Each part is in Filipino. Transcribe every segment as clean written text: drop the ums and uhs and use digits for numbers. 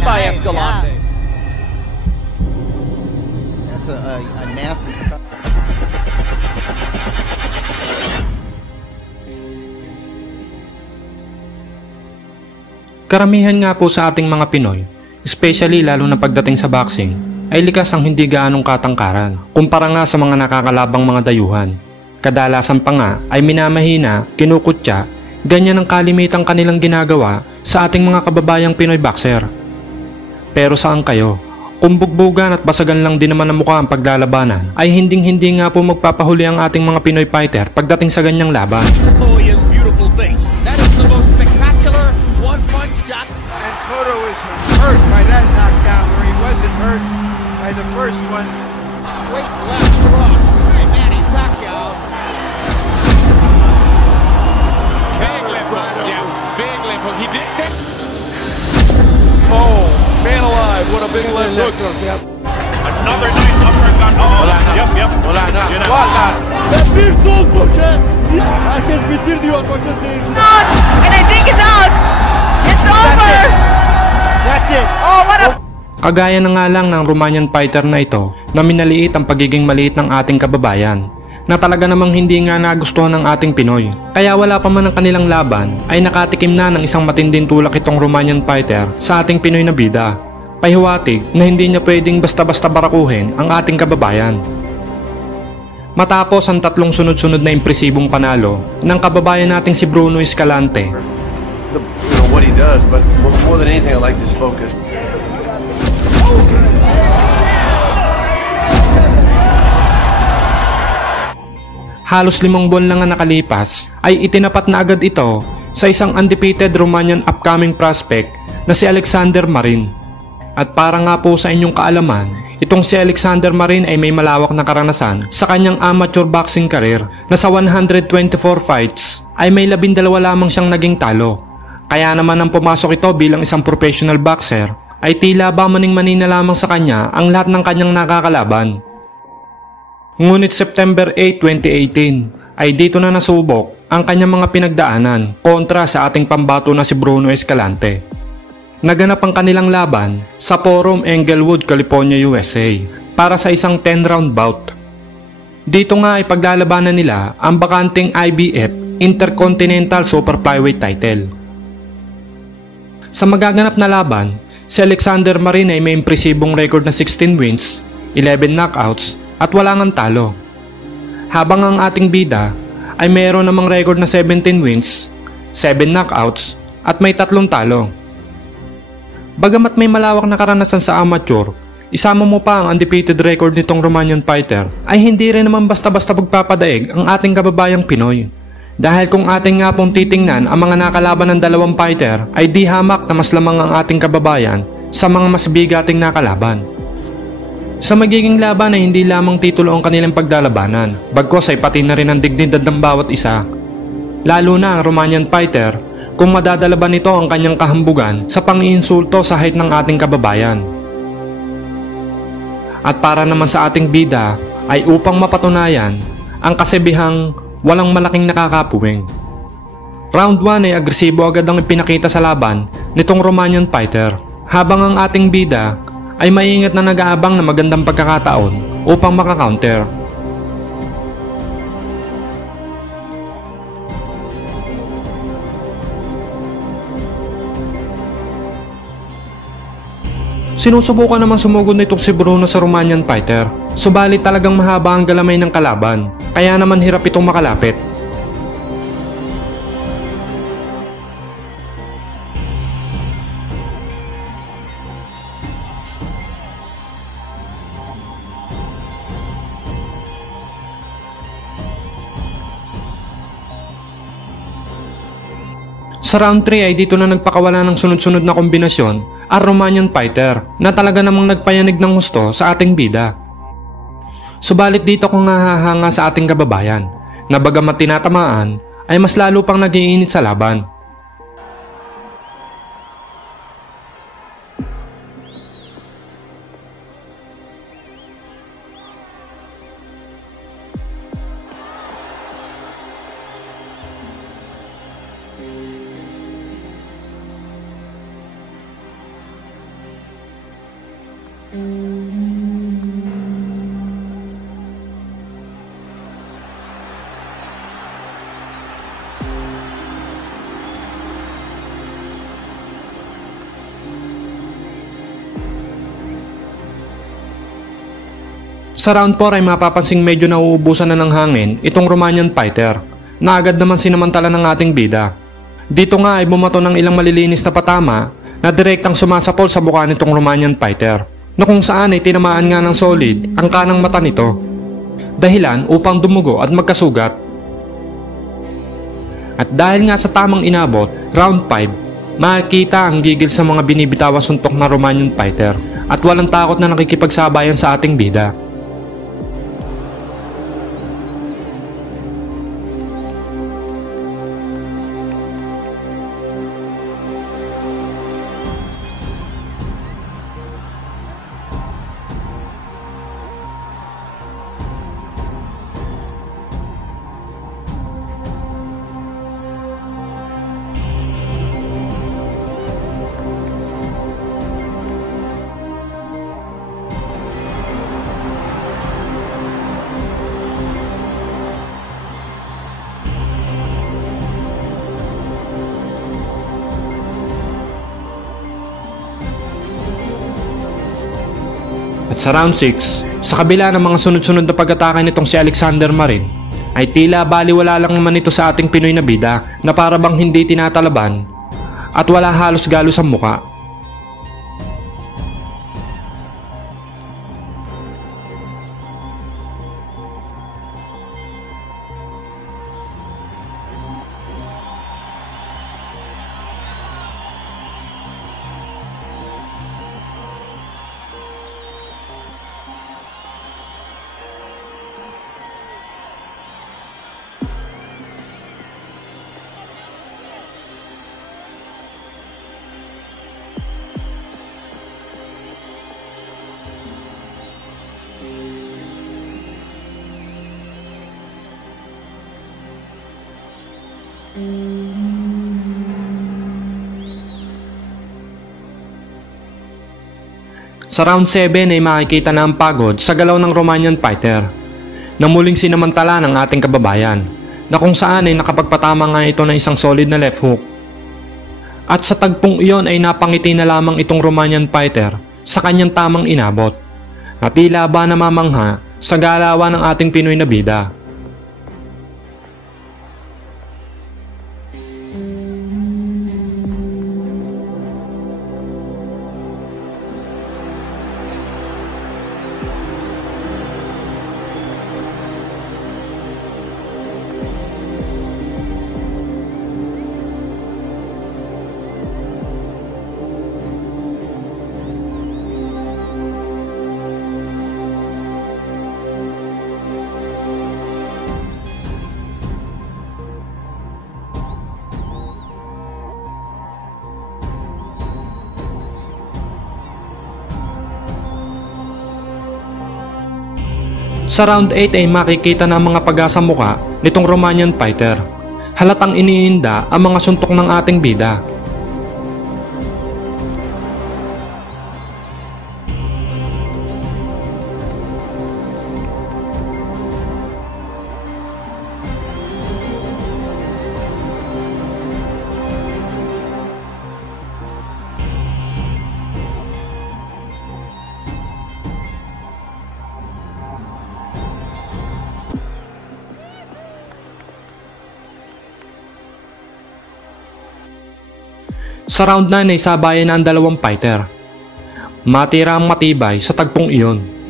by Escalante. That's a nasty. Karamihan nga po sa ating mga Pinoy, especially lalo na pagdating sa boxing, ay likas ang hindi gaanong katangkaran kumpara nga sa mga nakakalabang mga dayuhan. Kadalasan pa nga ay minamahina, kinukutya, ganyan ang kalimitang kanilang ginagawa sa ating mga kababayang Pinoy boxer. Pero saan kayo? Kung bugbugan at basagan lang din naman ang mukha ang paglalabanan, ay hinding-hindi nga po magpapahuli ang ating mga Pinoy fighter pagdating sa ganyang laban. Oh, he has beautiful face. That is the most spectacular one-punch shot. And Cotto is hurt by that knockdown, where he wasn't hurt by the first one. Straight left cross by Manny Pacquiao. Big left hook, yeah, big left hook. He did say. Oh, man alive, what a big left hook. Another nice uppercut. Oh, yep. Wala na. Yun na. Wala. Bir soğuk boşa. Herkes bitir diyor bakın seyirciler. And I think it's out. It's over. That's it. Oh, what a... Kagaya na nga lang ng Romanian fighter na ito na minaliit ang pagiging maliit ng ating kababayan na talaga namang hindi nga nagustuhan ng ating Pinoy. Kaya wala pa man ang kanilang laban ay nakatikim na ng isang matinding tulak itong Romanian fighter sa ating Pinoy na bida. Pahiwatig na hindi niya pwedeng basta-basta barakuhin ang ating kababayan. Matapos ang tatlong sunod-sunod na impresibong panalo ng kababayan nating si Bruno Escalante. What he does, but more than anything, I like this focus. Halos 5 buwan lang ang nakalipas ay itinapat na agad ito sa isang undefeated Romanian upcoming prospect na si Alexander Marin. At para nga po sa inyong kaalaman, itong si Alexander Marin ay may malawak na karanasan sa kanyang amateur boxing career na sa 124 fights ay may 12 lamang siyang naging talo. Kaya naman nang pumasok ito bilang isang professional boxer ay tila ba maning-manina lamang sa kanya ang lahat ng kanyang nakakalaban. Ngunit September 8, 2018 ay dito na nasubok ang kanyang mga pinagdaanan kontra sa ating pambato na si Bruno Escalante. Naganap ang kanilang laban sa Forum Englewood, California, USA para sa isang 10-round bout. Dito nga ay paglalabanan nila ang bakanting IBF Intercontinental Super Flyweight title. Sa magaganap na laban, si Alexander Marin ay may impresibong record na 16 wins, 11 knockouts at wala ngang talo. Habang ang ating bida ay mayroon namang record na 17 wins, 7 knockouts at may 3 talo. Bagamat may malawak na karanasan sa amateur, isama mo pa ang undefeated record nitong Romanian fighter, ay hindi rin naman basta-basta pagpapadaig ang ating kababayang Pinoy. Dahil kung ating nga pong titingnan ang mga nakalaban ng dalawang fighter, ay di hamak na mas lamang ang ating kababayan sa mga mas bigating nakalaban. Sa magiging laban ay hindi lamang titulo ang kanilang paglalabanan, bagkos ay pati na rin ang dignidad ng bawat isa. Lalo na ang Romanian fighter kung madadala ba nito ang kanyang kahambugan sa pang-iinsulto sa height ng ating kababayan. At para naman sa ating bida ay upang mapatunayan ang kasibihang walang malaking nakakapuwing. Round 1 ay agresibo agad ang ipinakita sa laban nitong Romanian fighter, habang ang ating bida ay maingat na nag-aabang na magandang pagkakataon upang makakounter. Sinusubukan naman sumugod nitong si Bruno sa Romanian fighter, subalit talagang mahaba ang galamay ng kalaban, kaya naman hirap itong makalapit. Sa round 3 ay dito na nagpakawala ng sunod-sunod na kombinasyon ang Romanian fighter na talaga namang nagpayanig ng husto sa ating bida. Subalit dito kung hahanga sa ating kababayan na bagamat tinatamaan ay mas lalo pang nag-iinit sa laban. Sa round 4 ay mapapansing medyo nauubusan na ng hangin itong Romanian fighter na agad naman sinamantala ng ating bida. Dito nga ay bumato ng ilang malilinis na patama na direktang sumasapol sa mukha nitong Romanian fighter na kung saan ay tinamaan nga ng solid ang kanang mata nito. Dahilan upang dumugo at magkasugat. At dahil nga sa tamang inabot, round 5, makikita ang gigil sa mga binibitawang suntok na Romanian fighter at walang takot na nakikipagsabayan sa ating bida. At sa round 6, sa kabila ng mga sunod-sunod na pag-atake nitong si Alexander Marin, ay tila baliwala lang naman ito sa ating Pinoy na bida na para bang hindi tinatalaban at wala halos galos ang muka. Sa round 7 ay makikita na ang pagod sa galaw ng Romanian fighter na muling sinamantala ng ating kababayan na kung saan ay nakapagpatama nga ito ng isang solid na left hook. At sa tagpong iyon ay napangiti na lamang itong Romanian fighter sa kanyang tamang inabot na tila ba namamangha sa galawan ng ating Pinoy na bida. Sa round 8 ay makikita na ang mga pag-asa muka nitong Romanian fighter. Halatang iniinda ang mga suntok ng ating bida. Sa round 9 ay sabayan na ang dalawang fighter. Matira ang matibay sa tagpong iyon.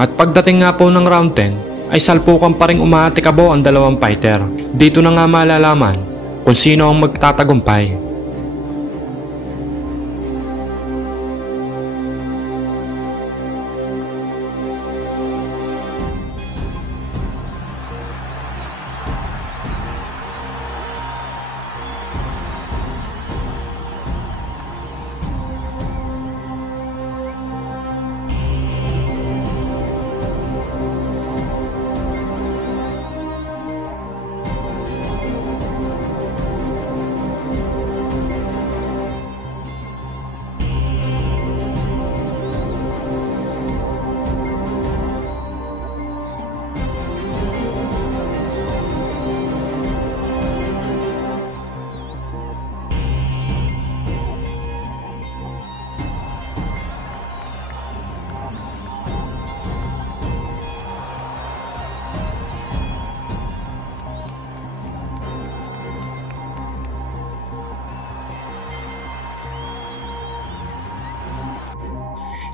At pagdating nga po ng round 10 ay salpukan pa rin umatikabo ang dalawang fighter. Dito na nga malalaman kung sino ang magtatagumpay.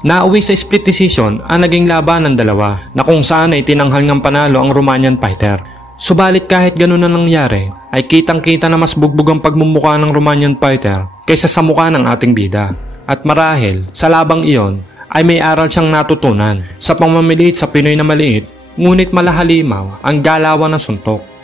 Nauwi sa split decision ang naging laban ng dalawa na kung saan ay tinanghal ng panalo ang Romanian fighter. Subalit kahit ganun na nangyari ay kitang-kita na mas bugbog ang pagmumukha ng Romanian fighter kaysa sa mukha ng ating bida. At marahil sa labang iyon ay may aral siyang natutunan sa pamamiliit sa Pinoy na maliit ngunit malahalimaw ang galawan ng suntok.